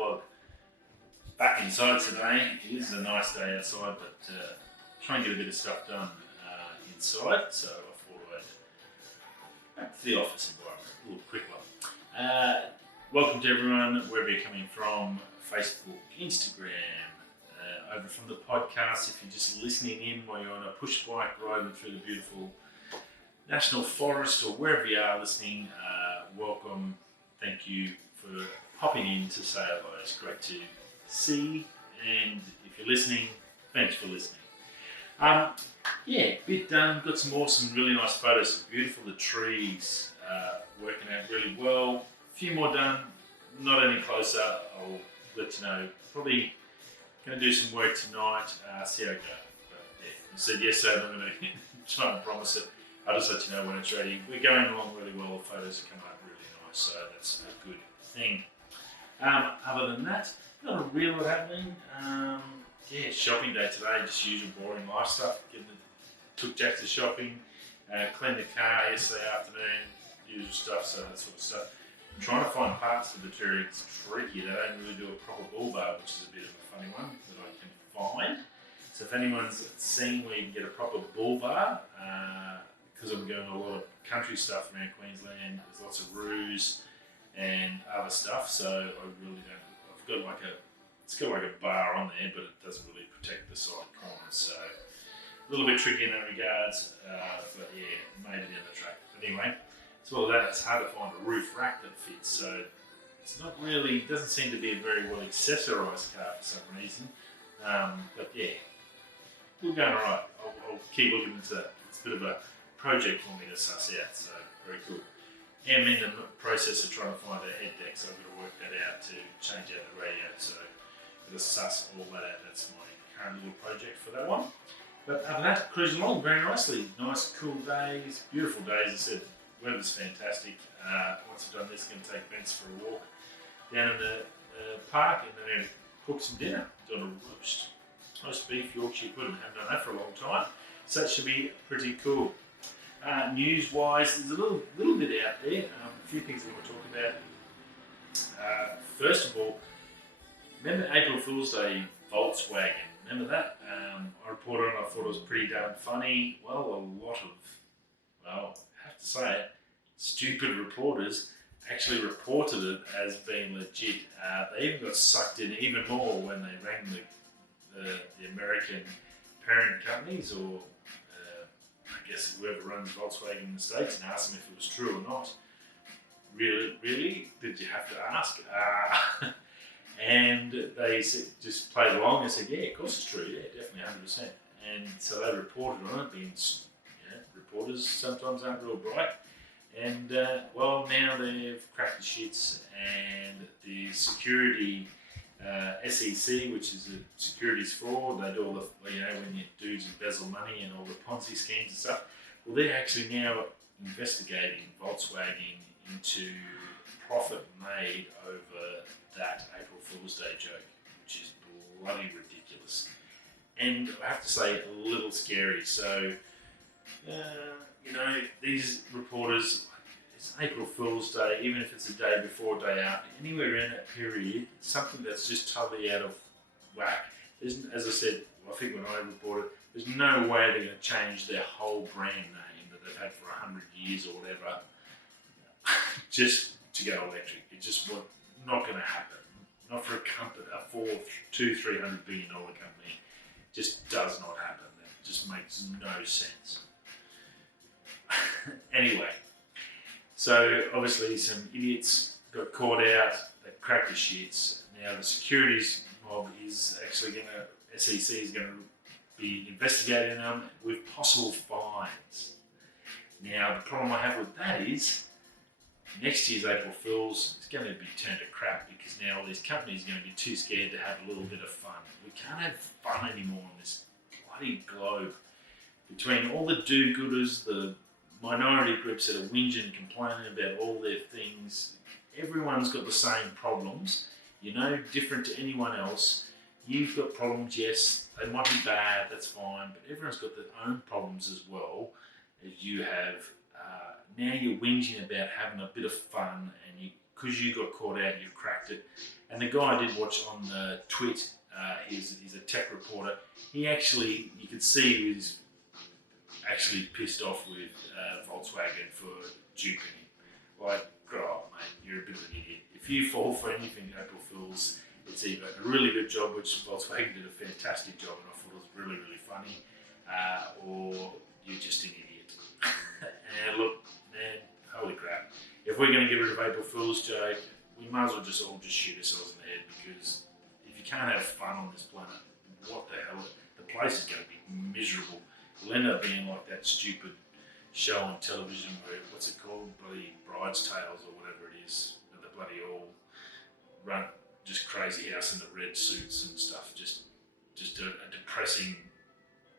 vlog. Back inside today. It is a nice day outside, but trying to get a bit of stuff done inside, so I thought I'd back to the office environment, a little quick one. Welcome to everyone, wherever you're coming from, Facebook, Instagram, over from the podcast, if you're just listening in while you're on a push bike riding through the beautiful National Forest or wherever you are listening, welcome. Thank you for popping in to say hello. It's great to see, and if you're listening, thanks for listening. Yeah, bit done. Got some awesome, really nice photos. Beautiful, the trees working out really well. A few more done, not any closer. I'll let you know. Probably going to do some work tonight. See how it goes. But yeah, I said yesterday I'm going to try and promise it. I'll just let you know when it's ready. We're going along really well. The photos are coming up really nice, so that's a good thing. Other than that, not a real lot happening. Yeah, shopping day today, just usual boring life stuff. Took Jack to shopping, cleaned the car yesterday afternoon, usual stuff, so that sort of stuff. I'm trying to find parts for the Terrier. It's tricky. They don't really do a proper bull bar, which is a bit of a funny one that I can find. So if anyone's seen where you can get a proper bull bar, because I'm doing a lot of country stuff around Queensland, there's lots of roos and other stuff, so I really don't. I've got like it's got like a bar on there, but it doesn't really protect the side corners, so a little bit tricky in that regards. But yeah, maybe down the track. But anyway, as well as that, it's hard to find a roof rack that fits, so it's not really. Doesn't seem to be a very well accessorised car for some reason. But yeah, we're going alright. I'll keep looking into that. It's a bit of a project for me to suss out, so very cool. I'm in the process of trying to find a head deck, so I've got to work that out to change out the radio, so I've got to suss all that out. That's my current little project for that one. But other than that, cruising along very nicely. Nice, cool days, beautiful days. As I said, weather's fantastic. Once I've done this, I'm going to take Vince for a walk down in the park, and then cook some dinner. Done a roast beef Yorkshire pudding. Haven't done that for a long time, so that should be pretty cool. News-wise, there's a little bit out there. A few things I want to talk about. First of all, remember April Fool's Day Volkswagen? Remember that? I reported on it. I thought it was pretty damn funny. Well, a lot of, I have to say it, stupid reporters actually reported it as being legit. They even got sucked in even more when they rang the American parent companies, or I guess whoever runs Volkswagen in the States, and asked them if it was true or not. Really? Did you have to ask? And they just played along and said, yeah, of course it's true, yeah, definitely 100%. And so they reported on it, being, reporters sometimes aren't real bright. And well, now they've cracked the shits, and the security, S.E.C, which is a securities fraud, they do all the, when your dudes embezzle money and all the Ponzi schemes and stuff. Well, they're actually now investigating Volkswagen into profit made over that April Fool's Day joke, which is bloody ridiculous. And I have to say, a little scary. So, these reporters, it's April Fool's Day, even if it's a day before, day after, anywhere in that period, something that's just totally out of whack. There's, as I said, I think when I reported, there's no way they're going to change their whole brand name that they've had for 100 years or whatever, just to go electric. It's just not going to happen. Not for a company, a $200-300 billion company. Just does not happen. It just makes no sense. Anyway, so obviously some idiots got caught out, they cracked the shits. Now the securities mob is actually going to, S.E.C is going to be investigating them with possible fines. Now the problem I have with that is, next year's April Fool's is going to be turned to crap, because now all these companies are going to be too scared to have a little bit of fun. We can't have fun anymore on this bloody globe. Between all the do-gooders, the minority groups that are whinging and complaining about all their things, everyone's got the same problems. You're no different to anyone else. You've got problems, yes, they might be bad, that's fine, but everyone's got their own problems as well as you have. Now you're whinging about having a bit of fun, and you because you got caught out, you cracked it. And the guy I did watch on the tweet, he's a tech reporter. He actually, you could see he was actually pissed off with Volkswagen for duping him. Like, grow up, mate, you're a bit of an idiot. If you fall for anything April Fools, it's either a really good job, which Volkswagen did a fantastic job, and I thought it was really, really funny, or you're just an idiot. And look, man, holy crap. If we're going to get rid of April Fool's joke, we might as well all just shoot ourselves in the head, because if you can't have fun on this planet, what the hell? The place is going to be miserable. It'll end up being like that stupid show on television where, what's it called? Bloody Bride's Tales or whatever it is. Where they bloody all run just crazy house in the red suits and stuff. Just a depressing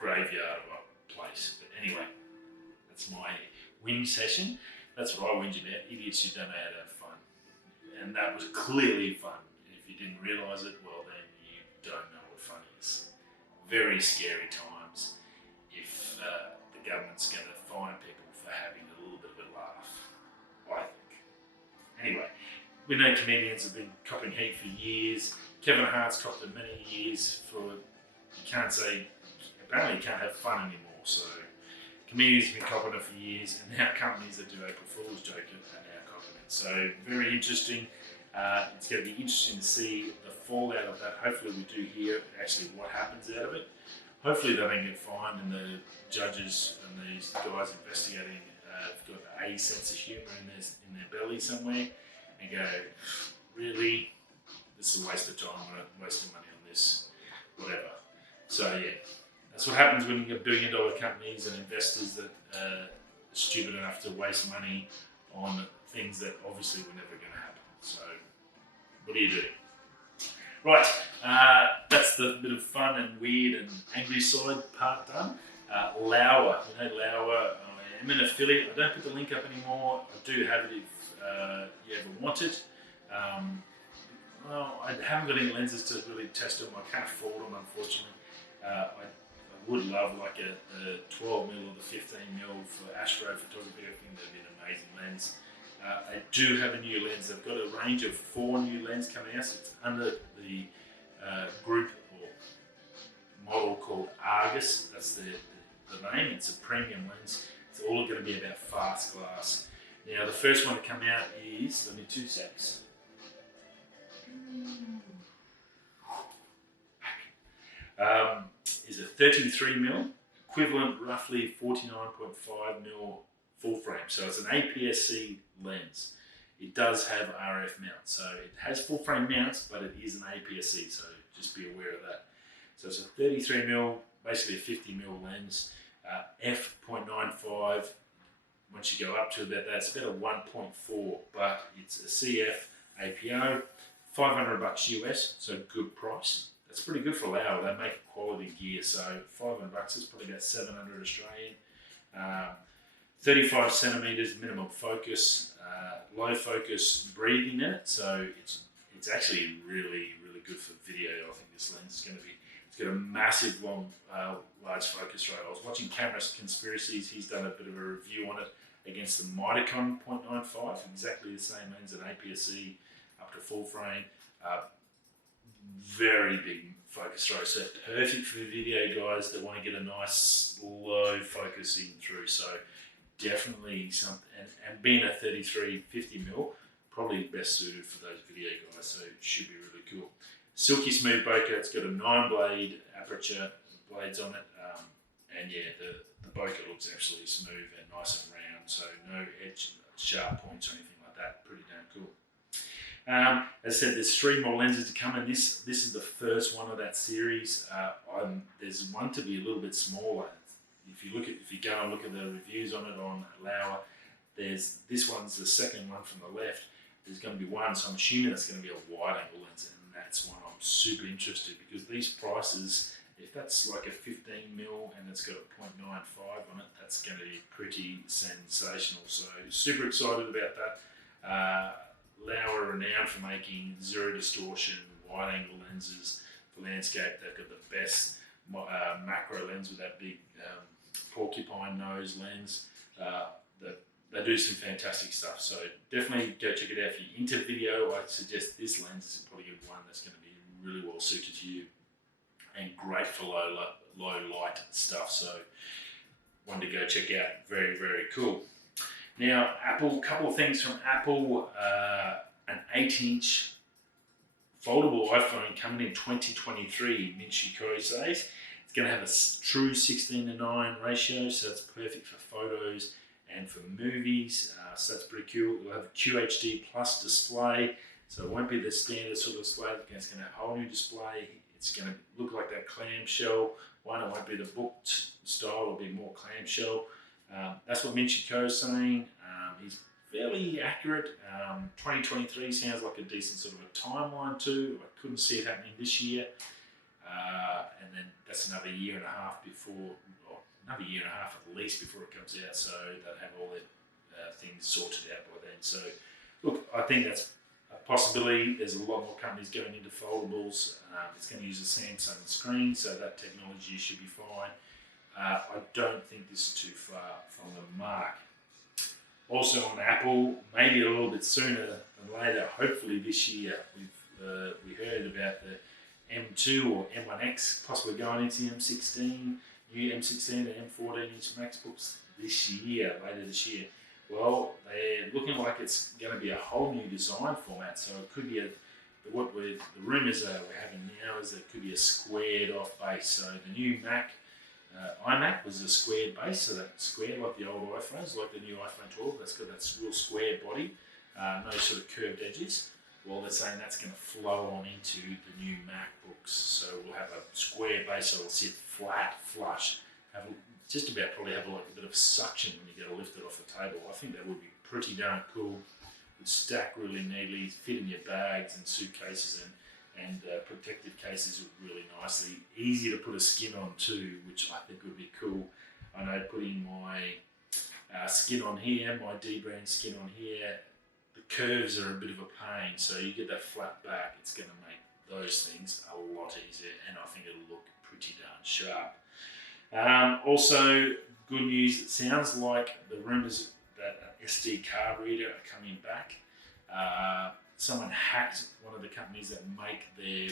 graveyard of a place. But anyway, that's my whinge session. That's what I whinge about. Idiots who don't know how to have fun. And that was clearly fun. If you didn't realise it, well then you don't know what fun is. Very scary times if the government's going to fine people for having a little bit of a laugh, I think. Anyway, we know comedians have been copping heat for years. Kevin Hart's copped it many years for, you can't say, apparently you can't have fun anymore, so comedians have been copping it for years, and now companies that do April Fool's joke are now copping it. So very interesting. It's going to be interesting to see the fallout of that. Hopefully we do hear actually what happens out of it. Hopefully they don't get fined, and the judges and these guys investigating have got a sense of humour in their belly somewhere, and go, really, this is a waste of time, we're wasting money on this, whatever. So yeah, that's what happens when you get billion-dollar companies and investors that are stupid enough to waste money on things that obviously were never going to happen. So what do you do? Right, that's the bit of fun and weird and angry side part done. Loawa, you know Loawa, I am an affiliate. I don't put the link up anymore. I do have it if you ever want it. Well, I haven't got any lenses to really test them. I can't afford them, unfortunately. I would love like a 12mm or the 15mm for astrophotography. I think that'd be an amazing lens. They do have a new lens. They've got a range of 4 new lenses coming out. So it's under the group or model called Argus. That's the name. It's a premium lens. It's all going to be about fast glass. Now the first one to come out is, let me 2 secs. Is a 33mm, equivalent roughly 49.5mm full frame. So it's an APS-C lens. It does have RF mounts. So it has full frame mounts, but it is an APS-C, so just be aware of that. So it's a 33mm, basically a 50mm lens, f.95. Once you go up to about that, it's about a 1.4, but it's a CF APO, $500 US, so good price. That's pretty good for Loawa. They make quality gear, so $500 is probably about 700 Australian. 35 centimeters minimum focus, low focus breathing in it, so it's actually really good for video. I think this lens is going to be. It's got a massive large focus rate. I was watching Camera Conspiracies. He's done a bit of a review on it against the Miticon 0.95, exactly the same lens, an APS-C up to full frame. Very big focus rate, so perfect for video guys that want to get a nice low focusing through. So definitely something, and being a 33-50mm, probably best suited for those video guys, so it should be really cool. Silky smooth bokeh. It's got a 9-blade aperture blades on it, and yeah, the bokeh looks absolutely smooth and nice and round, so no edge, sharp points or anything like that. Pretty damn cool. As I said, there's 3 more lenses to come, and this is the first one of that series. There's one to be a little bit smaller. If you go and look at the reviews on it on Loawa, this one's the second one from the left. There's going to be one, so I'm assuming that's going to be a wide angle lens, and that's one I'm super interested, because these prices, if that's like a 15mm and it's got a 0.95 on it, that's going to be pretty sensational. So super excited about that. Loawa are renowned for making zero distortion, wide angle lenses for landscape. They've got the best macro lens with that big porcupine nose lens. The they do some fantastic stuff. So definitely go check it out if you're into video. I suggest this lens is probably one that's going to be really well suited to you and great for low light stuff. So one to go check out. Very, very cool. Now, Apple, couple of things from Apple. An 8-inch foldable iPhone coming in 2023, Min Chi Kuo says. It's going to have a true 16:9 ratio, so it's perfect for photos and for movies. So that's pretty cool. It'll have a QHD plus display, so it won't be the standard sort of display. It's going to have a whole new display. It's going to look like that clamshell one. It won't be the booked style. It'll be more clamshell. That's what Min Chi Kuo is saying. He's fairly accurate. 2023 sounds like a decent sort of a timeline too. I couldn't see it happening this year. And then that's another year and a half before, or another year and a half at least before it comes out. So they'll have all their things sorted out by then. So look, I think that's a possibility. There's a lot more companies going into foldables. It's going to use a Samsung screen, so that technology should be fine. I don't think this is too far from the mark. Also on Apple, maybe a little bit sooner than later, hopefully this year, we heard about the M2 or M1X possibly going into the M16, new M16 and M14-inch MacBooks this year, later this year. Well, they're looking like it's going to be a whole new design format, so it could be the rumours we're having now is that it could be a squared off base. So the new iMac was a squared base, so that's square like the old iPhones, like the new iPhone 12. That's got that real square body, no sort of curved edges. Well, they're saying that's going to flow on into the new MacBooks. So we'll have a square base, so it'll sit flat, flush, probably have like a bit of suction when you get it lifted off the table. I think that would be pretty darn cool. It would stack really neatly, fit in your bags and suitcases and protective cases really nicely. Easy to put a skin on too, which I think would be cool. I know putting my skin on here, my D-brand skin on here, the curves are a bit of a pain, so you get that flat back, it's going to make those things a lot easier, and I think it'll look pretty darn sharp. Also, good news, it sounds like the rumours that an SD card reader are coming back. Someone hacked one of the companies that make their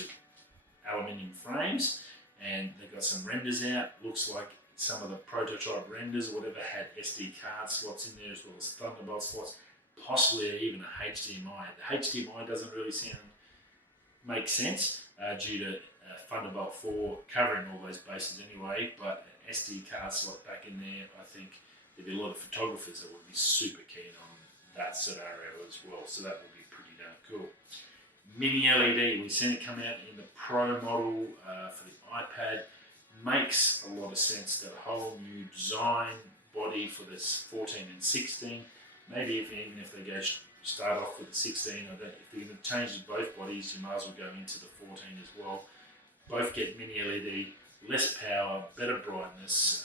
aluminium frames, and they got some renders out. Looks like some of the prototype renders or whatever had SD card slots in there as well as Thunderbolt slots, possibly even a HDMI. The HDMI doesn't really make sense due to Thunderbolt 4 covering all those bases anyway, but an SD card slot back in there, I think there'd be a lot of photographers that would be super keen on that scenario as well, so that would be pretty darn cool. Mini LED, we've seen it come out in the Pro model for the iPad. Makes a lot of sense, that whole new design body for this 14 and 16. Maybe even if they start off with the 16, if they're going to change both bodies, you might as well go into the 14 as well. Both get mini LED, less power, better brightness,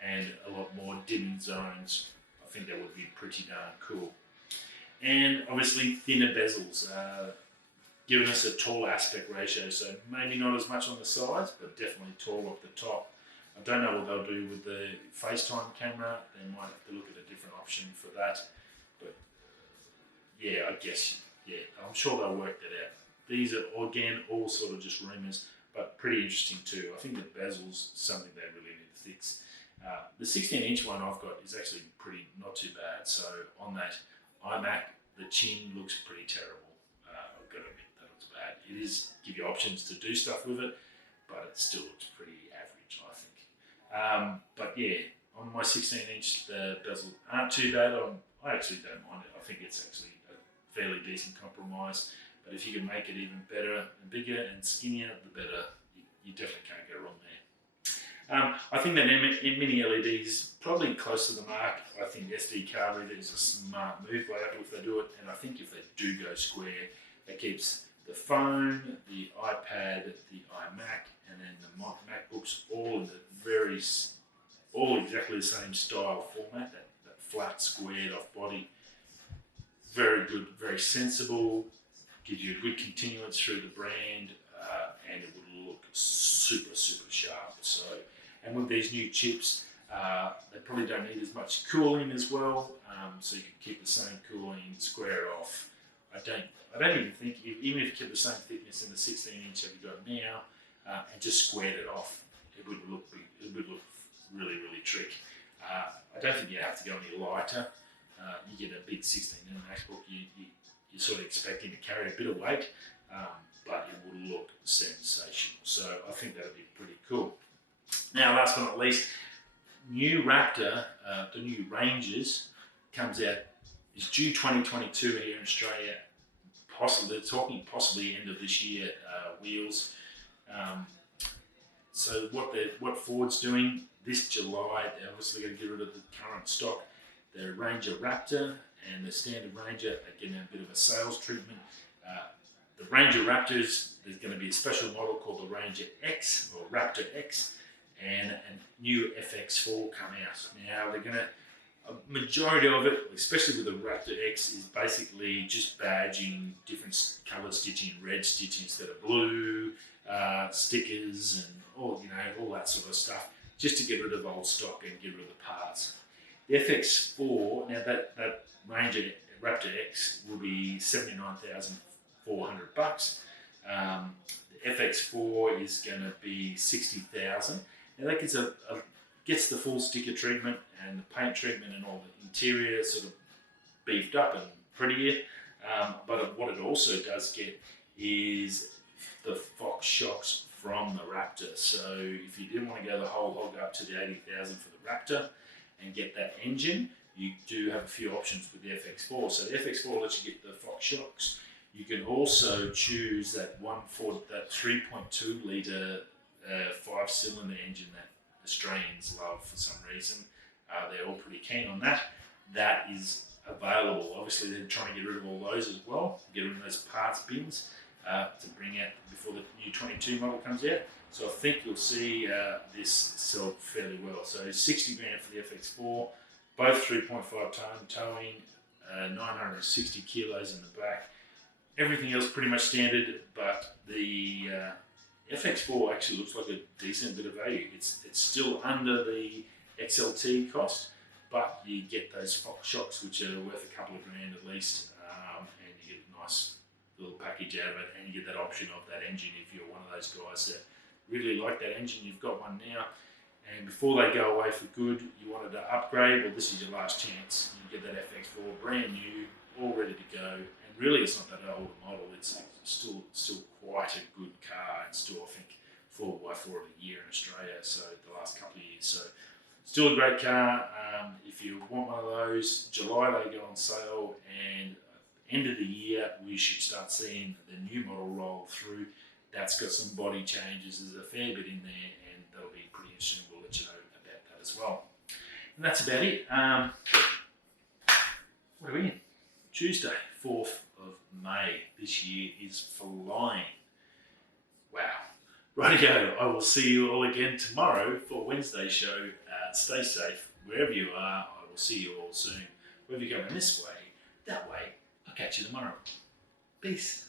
and a lot more dimming zones. I think that would be pretty darn cool. And obviously thinner bezels, giving us a tall aspect ratio, so maybe not as much on the sides, but definitely tall up the top. I don't know what they'll do with the FaceTime camera. They might have to look at a different option for that. But yeah, I guess, I'm sure they'll work that out. These are, again, all sort of just rumours, but pretty interesting too. I think the bezel's something they really need to fix. The 16-inch one I've got is actually not too bad. So on that iMac, the chin looks pretty terrible. I've got to admit that looks bad. It is give you options to do stuff with it, but it still looks pretty average, I think. But yeah, on my 16-inch, the bezels aren't too bad. I actually don't mind it. I think it's actually a fairly decent compromise. But if you can make it even better and bigger and skinnier, the better. You definitely can't go wrong there. I think that mini LED is probably close to the mark. I think SD card reader is a smart move by Apple if they do it. And I think if they do go square, it keeps the phone, the iPad, the iMac, and then the MacBooks all in all exactly the same style format, that flat, squared off body. Very good, very sensible, gives you a good continuance through the brand, and it would look super, super sharp. So, and with these new chips, They probably don't need as much cooling as well, so you can keep the same cooling, square it off. I don't even think, even if you kept the same thickness in the 16-inch that you got now, and just squared it off, it would look really, really trick. I don't think you have to go any lighter. You get a big 16-inch MacBook, you're sort of expecting to carry a bit of weight, but it will look sensational. So I think that would be pretty cool. Now, last but not least, new Raptor, the new Rangers, comes out, is due 2022 here in Australia. Possibly, they're talking possibly end of this year, wheels. So what Ford's doing this July, they're obviously going to get rid of the current stock. The Ranger Raptor and the standard Ranger are getting a bit of a sales treatment. The Ranger Raptors, there's going to be a special model called the Ranger X or Raptor X, and a new FX4 come out. Now they're going to, a majority of it, especially with the Raptor X, is basically just badging, different colour stitching, red stitching instead of blue, stickers and all that sort of stuff, just to get rid of old stock and get rid of the parts. The FX4, now that Ranger Raptor X will be $79,400. The FX4 is going to be $60,000. Now that gets the full sticker treatment and the paint treatment and all the interior sort of beefed up and prettier. But what it also does get is the Fox shocks from the Raptor. So if you didn't want to go the whole hog up to the $80,000 for the Raptor and get that engine, you do have a few options with the FX4. So the FX4 lets you get the Fox shocks. You can also choose that 3.2 litre 5-cylinder engine that Australians love for some reason. They're all pretty keen on that. That is available. Obviously, they're trying to get rid of all those as well, get rid of those parts bins to bring out before the new 22 model comes out. So I think you'll see this sell fairly well. So 60 grand for the FX4, both 3.5 ton towing, 960 kilos in the back. Everything else pretty much standard, but the FX4 actually looks like a decent bit of value. It's still under the XLT cost, but you get those Fox shocks, which are worth a couple of grand at least, and you get a nice little package out of it, and you get that option of that engine if you're one of those guys that really like that engine. You've got one now, and before they go away for good, you wanted to upgrade. Well, this is your last chance. You get that FX4 brand new, all ready to go. Really, it's not that old a model. It's still quite a good car, and still, I think, 4x4 of the year in Australia. So the last couple of years, so still a great car. If you want one of those, July they go on sale, and end of the year we should start seeing the new model roll through. That's got some body changes. There's a fair bit in there, and that'll be pretty interesting. We'll let you know about that as well. And that's about it. What are we in? Tuesday, 4th of May. This year is flying. Wow. Rightio, I will see you all again tomorrow for Wednesday's show. Stay safe wherever you are. I will see you all soon. Whether you're going this way, that way, I'll catch you tomorrow. Peace.